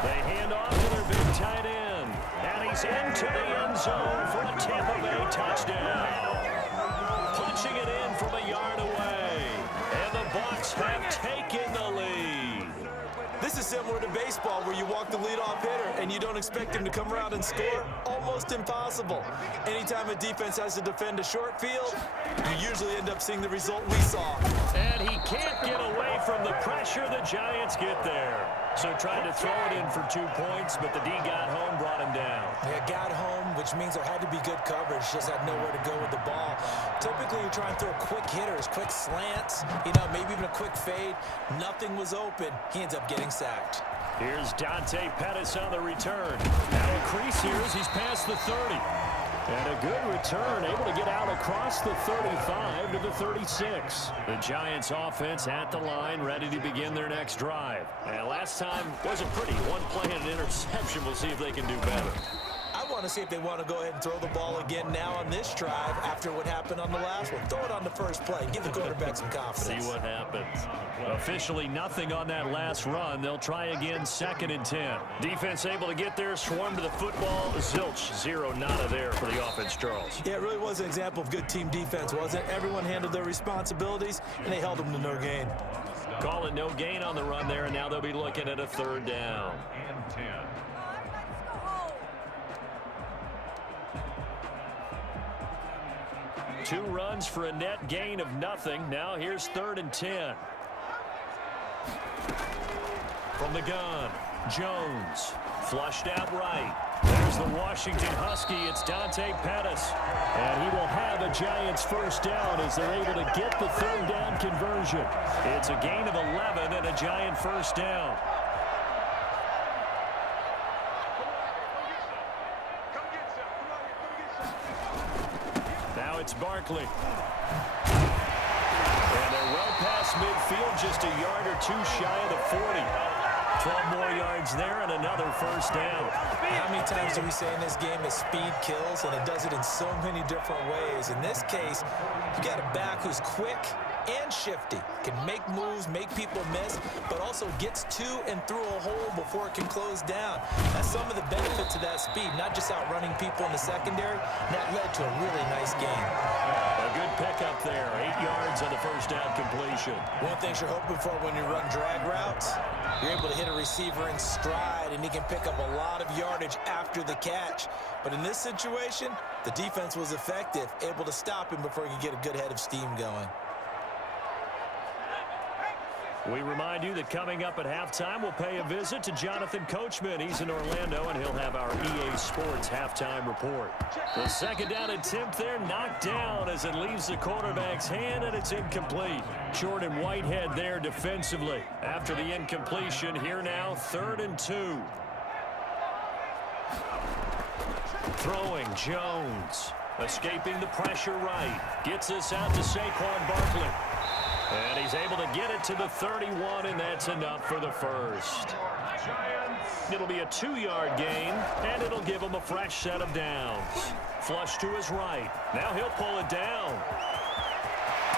They hand off to their big tight end. And he's into the end zone for a Tampa Bay touchdown. Punching it in from a yard away. And the Bucs have taken the lead. This is similar to baseball where you walk the leadoff hitter and you don't expect him to come around and score. Almost impossible. Anytime a defense has to defend a short field, you usually end up seeing the result we saw. And he can't get away from the pressure. The Giants get there. So trying to throw it in for 2 points, but the D got home, brought him down. Yeah, got home, which means there had to be good coverage. Just had nowhere to go with the ball. Typically, you try and throw quick hitters, quick slants, maybe even a quick fade. Nothing was open. He ends up getting sacked. Here's Dante Pettis on the return. Now a crease here as he's past the 30. And a good return, able to get out across the 35 to the 36. The Giants offense at the line, ready to begin their next drive. And last time wasn't pretty. One play and an interception. We'll see if they can do better. I want to see if they want to go ahead and throw the ball again now on this drive after what happened on the last one. Throw it on the first play. Give the quarterback some confidence. See what happens. Officially nothing on that last run. They'll try again, 2nd and 10. Defense able to get there, swarm to the football. Zilch, 0 nada there for the offense, Charles. Yeah, it really was an example of good team defense, wasn't it? Everyone handled their responsibilities, and they held them to no gain. Call it no gain on the run there, and now they'll be looking at a 3rd down. And 10. Two runs for a net gain of nothing. Now here's 3rd and 10. From the gun, Jones. Flushed out right. There's the Washington Husky. It's Dante Pettis. And he will have a Giants first down as they're able to get the 3rd down conversion. It's a gain of 11 and a Giant first down. Now it's Barkley. And they're well past midfield, just a yard or two shy of the 40. 12 more yards there and another first down. How many times do we say in this game that speed kills, and it does it in so many different ways? In this case, you got a back who's quick and shifty, can make moves, make people miss, but also gets to and through a hole before it can close down. That's some of the benefits of that speed, not just outrunning people in the secondary. And that led to a really nice game. A good pickup there, 8 yards on the first down completion. One thing you're hoping for when you run drag routes, you're able to hit a receiver in stride, and he can pick up a lot of yardage after the catch. But in this situation, the defense was effective, able to stop him before he could get a good head of steam going. We remind you that coming up at halftime, we'll pay a visit to Jonathan Coachman. He's in Orlando, and he'll have our EA Sports halftime report. The 2nd down attempt there knocked down as it leaves the quarterback's hand, and it's incomplete. Jordan Whitehead there defensively. After the incompletion, here now, 3rd and 2. Throwing, Jones. Escaping the pressure right. Gets us out to Saquon Barkley. And he's able to get it to the 31, and that's enough for the first. It'll be a 2-yard gain, and it'll give him a fresh set of downs. Flush to his right. Now he'll pull it down.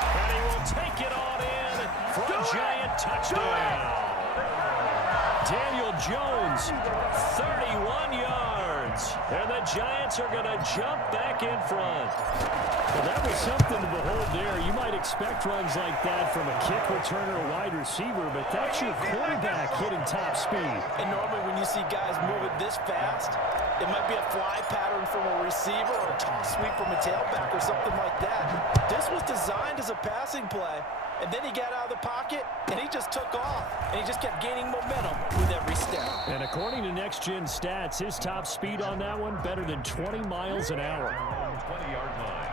And he will take it on in for a Giant touchdown. Daniel Jones, 31 yards. And the Giants are going to jump back in front. Well, that was something to behold there. You might expect runs like that from a kick returner or wide receiver, but that's your quarterback hitting top speed. And normally when you see guys moving this fast, it might be a fly pattern from a receiver or a toss sweep from a tailback or something like that. This was designed as a passing play, and then he got out of the pocket, and he just took off, and he just kept gaining momentum with every step. And according to Next Gen Stats, his top speed on that one, better than 20 miles an hour. 20-yard line.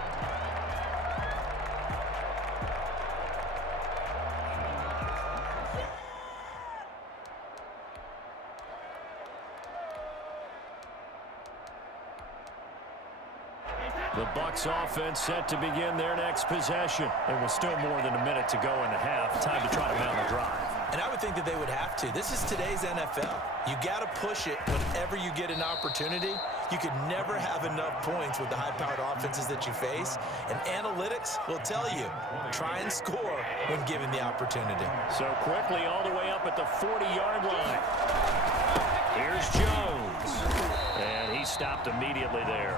The Bucs offense set to begin their next possession. And with still more than a minute to go in the half, time to try to mount a drive. And I would think that they would have to. This is today's NFL. You got to push it whenever you get an opportunity. You could never have enough points with the high-powered offenses that you face. And analytics will tell you, try and score when given the opportunity. So quickly all the way up at the 40-yard line. Here's Jones. And he stopped immediately there.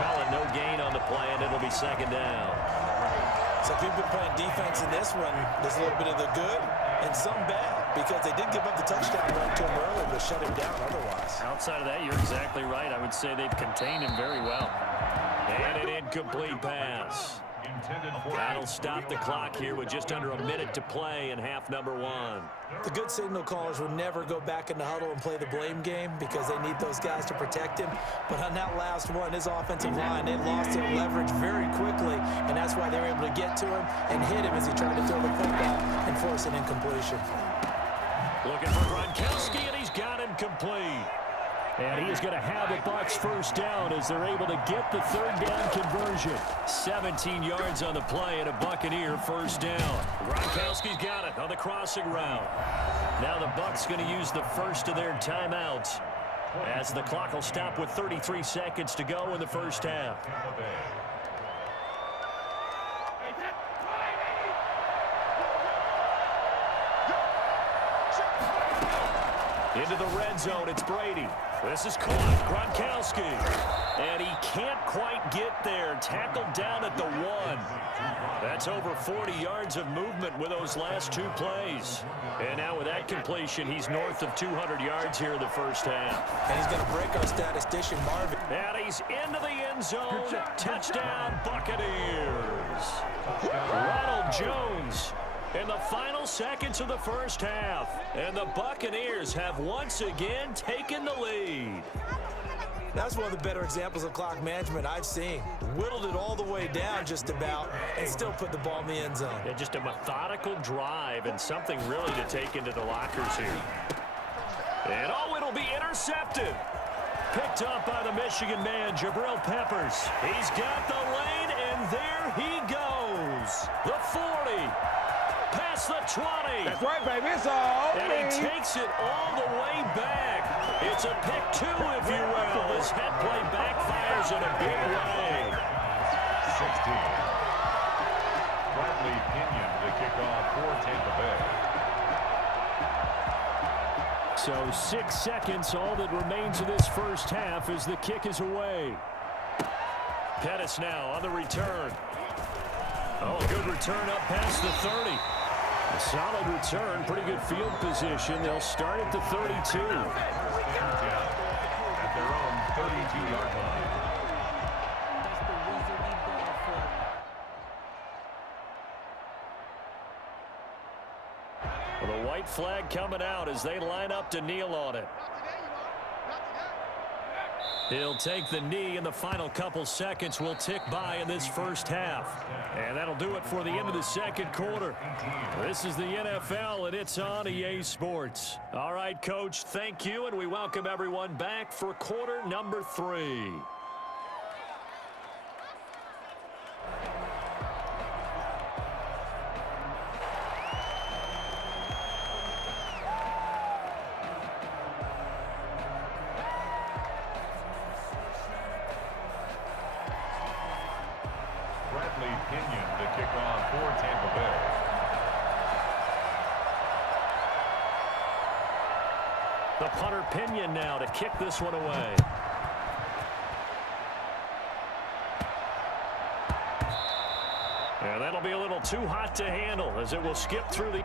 Call it no gain on the play, and it'll be second down. So people been playing defense in this one. There's a little bit of the good and some bad because they did give up the touchdown run to him earlier, but shut him down otherwise. Outside of that, you're exactly right. I would say they've contained him very well. And an incomplete pass. That'll stop the clock here with just under a minute to play in half number one. The good signal callers will never go back in the huddle and play the blame game because they need those guys to protect him. But on that last one, his offensive line, they lost their leverage very quickly, and that's why they were able to get to him and hit him as he tried to throw the football and force an incompletion. Looking for Gronkowski, and he's got him complete. And he is going to have the Bucs first down as they're able to get the third down conversion. 17 yards on the play and a Buccaneer first down. Gronkowski's got it on the crossing route. Now the Bucs going to use the first of their timeouts as the clock will stop with 33 seconds to go in the first half. Into the red zone, it's Brady. This is caught, Gronkowski. And he can't quite get there. Tackled down at the 1. That's over 40 yards of movement with those last two plays. And now with that completion, he's north of 200 yards here in the first half. And he's going to break our statistician, Marvin. And he's into the end zone. Touchdown, Buccaneers. Ronald Jones in the final seconds of the first half. And the Buccaneers have once again taken the lead. That's one of the better examples of clock management I've seen. Whittled it all the way down just about and still put the ball in the end zone. Yeah, just a methodical drive and something really to take into the lockers here. And oh, it'll be intercepted. Picked up by the Michigan man, Jabril Peppers. He's got the lane, and there he goes. The 40. Past the 20. That's right, baby. It's all and he takes it all the way back. It's a pick 2, if you will. His head play backfires in a big way. 16. Bradley Pinion to kick off for Tampa Bay. So 6 seconds, all that remains of this first half as the kick is away. Pettis now on the return. Oh, good return up past the 30. A solid return, pretty good field position. They'll start at the 32. At their own 32-yard line. Well, the white flag coming out as they line up to kneel on it. He'll take the knee, and the final couple seconds will tick by in this first half. And that'll do it for the end of the second quarter. This is the NFL, and it's on EA Sports. All right, Coach, thank you, and we welcome everyone back for quarter number 3. Bradley Pinion to kick off for Tampa Bay. The punter Pinion now to kick this one away. And that'll be a little too hot to handle as it will skip through the...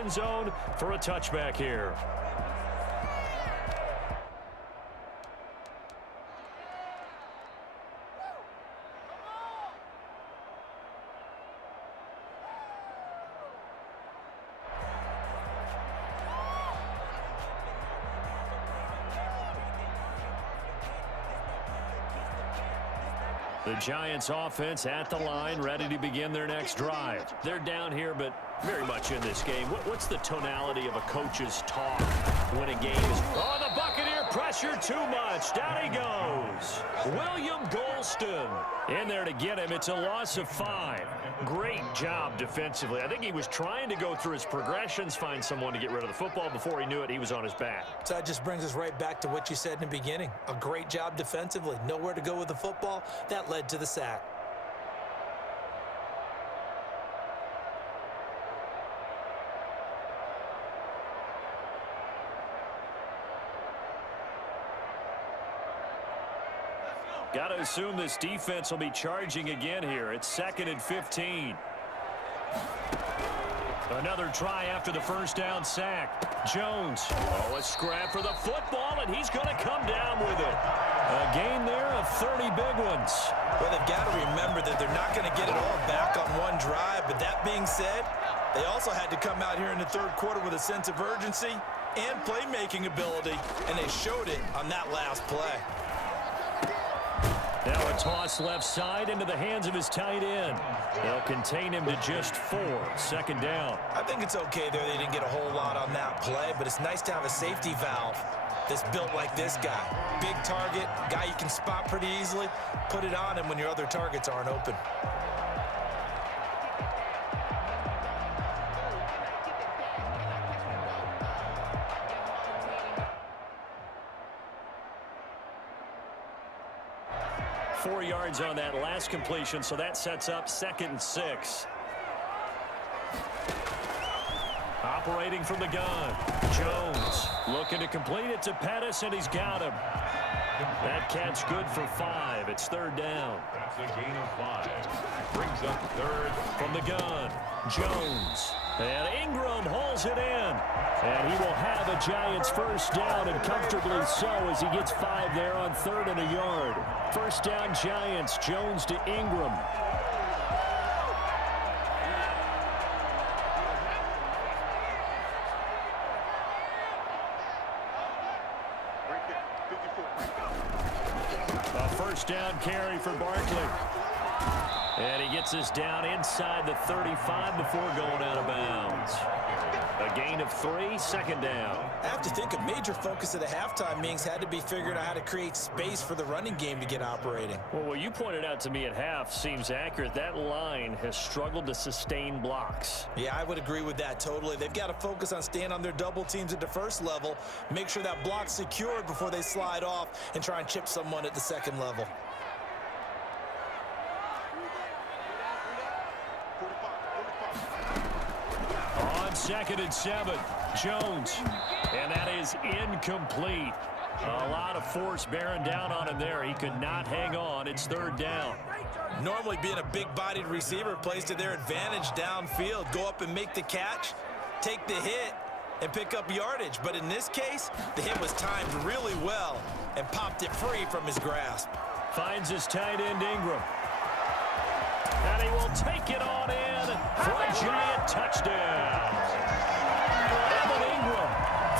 end zone for a touchback here. The Giants offense at the line, ready to begin their next drive. They're down here, but very much in this game. What's the tonality of a coach's talk when a game is... Oh, the Buccaneer pressure too much. Down he goes. William Golston in there to get him. It's a loss of 5. Great job defensively. I think he was trying to go through his progressions, find someone to get rid of the football. Before he knew it, he was on his back. So that just brings us right back to what you said in the beginning. A great job defensively. Nowhere to go with the football. That led to the sack. Got to assume this defense will be charging again here. It's 2nd and 15. Another try after the first down sack. Jones. Oh, a scrap for the football, and he's going to come down with it. A gain there of 30 big ones. Well, they've got to remember that they're not going to get it all back on one drive. But that being said, they also had to come out here in the third quarter with a sense of urgency and playmaking ability, and they showed it on that last play. Now a toss left side into the hands of his tight end. They'll contain him to just 4. 2nd down. I think it's okay there. They didn't get a whole lot on that play, but it's nice to have a safety valve that's built like this guy. Big target, guy you can spot pretty easily. Put it on him when your other targets aren't open. On that last completion, so that sets up 2nd and 6. Operating from the gun. Jones looking to complete it to Pettis, and he's got him. That catch good for 5. It's 3rd down. That's a gain of 5. Brings up 3rd. From the gun, Jones. And Ingram hauls it in. And he will have a Giants first down, and comfortably so, as he gets 5 there on 3rd and a yard. First down Giants, Jones to Ingram. A first down carry for Barkley. And he gets us down inside the 35 before going out of bounds. A gain of 3, 2nd down. I have to think a major focus of the halftime meetings had to be figuring out how to create space for the running game to get operating. Well, what you pointed out to me at half seems accurate. That line has struggled to sustain blocks. Yeah, I would agree with that totally. They've got to focus on staying on their double teams at the first level, make sure that block's secured before they slide off and try and chip someone at the second level. On 2nd and 7, Jones, and that is incomplete. A lot of force bearing down on him there. He could not hang on. It's 3rd down. Normally being a big-bodied receiver plays to their advantage downfield. Go up and make the catch, take the hit, and pick up yardage. But in this case, the hit was timed really well and popped it free from his grasp. Finds his tight end Ingram. And he will take it on in for a Giant touchdown. Evan Ingram,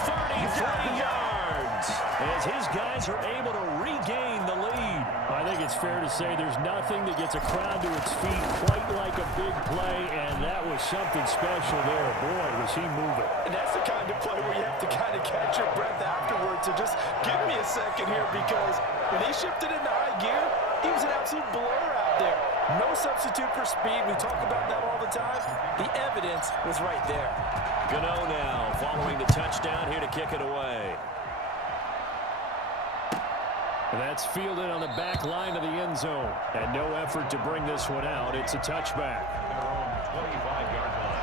33 yards, as his guys are able to regain the lead. I think it's fair to say there's nothing that gets a crowd to its feet quite like a big play, and that was something special there. Boy, was he moving. And that's the kind of play where you have to kind of catch your breath afterwards. So just give me a second here, because when he shifted into high gear, he was an absolute blur out there. No substitute for speed. We talk about that all the time. The evidence was right there. Gano now following the touchdown here to kick it away. That's fielded on the back line of the end zone. And no effort to bring this one out. It's a touchback. Their own 25-yard line.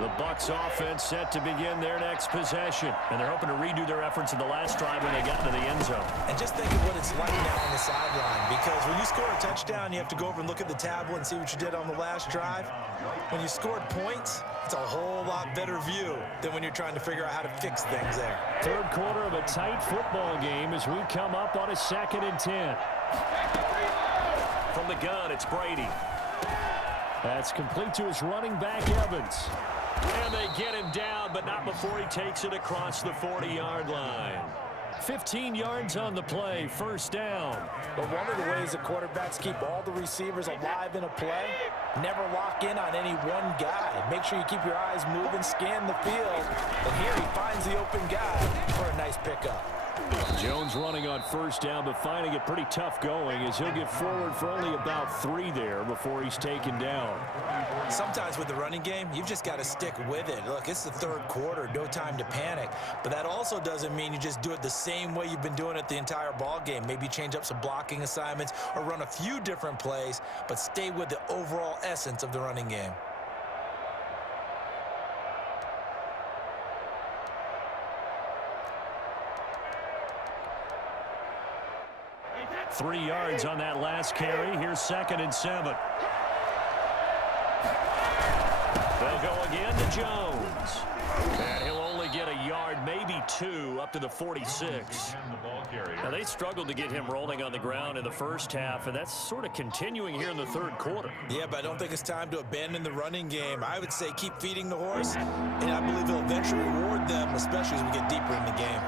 The Bucs offense set to begin their next possession. And they're hoping to redo their efforts in the last drive when they got to the end zone. And just think of what it's like now on the sideline, because when you score a touchdown, you have to go over and look at the tablet and see what you did on the last drive. When you scored points, it's a whole lot better view than when you're trying to figure out how to fix things there. Third quarter of a tight football game as we come up on a 2nd and 10. From the gun, it's Brady. That's complete to his running back, Evans. And they get him down, but not before he takes it across the 40-yard line. 15 yards on the play, first down. But one of the ways the quarterbacks keep all the receivers alive in a play, never lock in on any one guy. Make sure you keep your eyes moving, scan the field. And here he finds the open guy for a nice pickup. Jones running on first down, but finding it pretty tough going as he'll get forward for only about 3 there before he's taken down. Sometimes with the running game, you've just got to stick with it. Look, it's the third quarter, no time to panic. But that also doesn't mean you just do it the same way you've been doing it the entire ball game. Maybe change up some blocking assignments or run a few different plays, but stay with the overall essence of the running game. Three yards on that last carry. Here's 2nd and 7. They'll go again to Jones. And he'll only get a yard, maybe 2, up to the 46. Now, they struggled to get him rolling on the ground in the first half, and that's sort of continuing here in the third quarter. Yeah, but I don't think it's time to abandon the running game. I would say keep feeding the horse, and I believe it'll eventually reward them, especially as we get deeper in the game.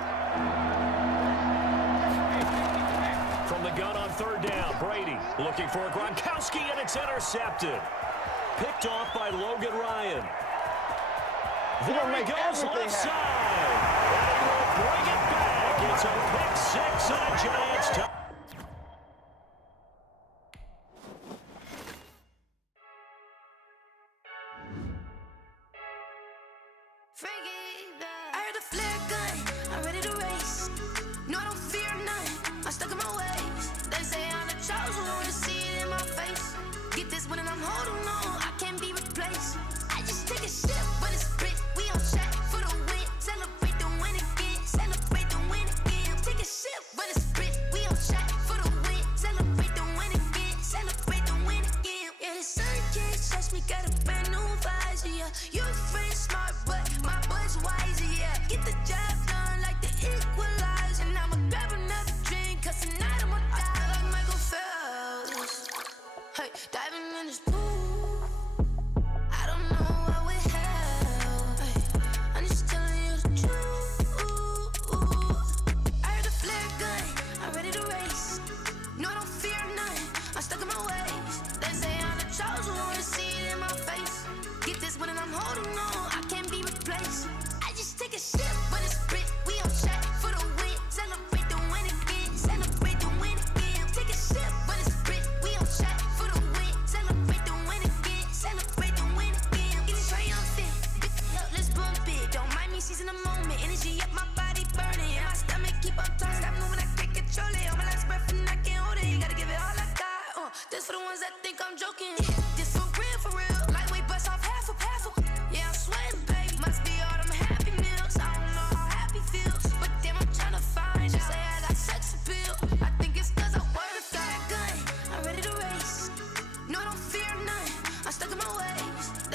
From the gun on third down, Brady looking for Gronkowski, and it's intercepted. Picked off by Logan Ryan. There he goes left side. And he will bring it back. It's a pick 6 and a Giants touchdown. I heard the flare gun, I'm ready to race. No, I don't fear none, I'm stuck in my ways. They say I'm the chosen one, you see it in my face. Get this one and I'm holding on, I can't be replaced. I just take a sip, but it's spit, we on track for the win. Celebrate the win again, celebrate the win again. Take a sip, but it's spit, we on track for the win. Celebrate the win again, celebrate the win again. Yeah, the sun can't touch me, got a brand new visor, yeah. You friend smart,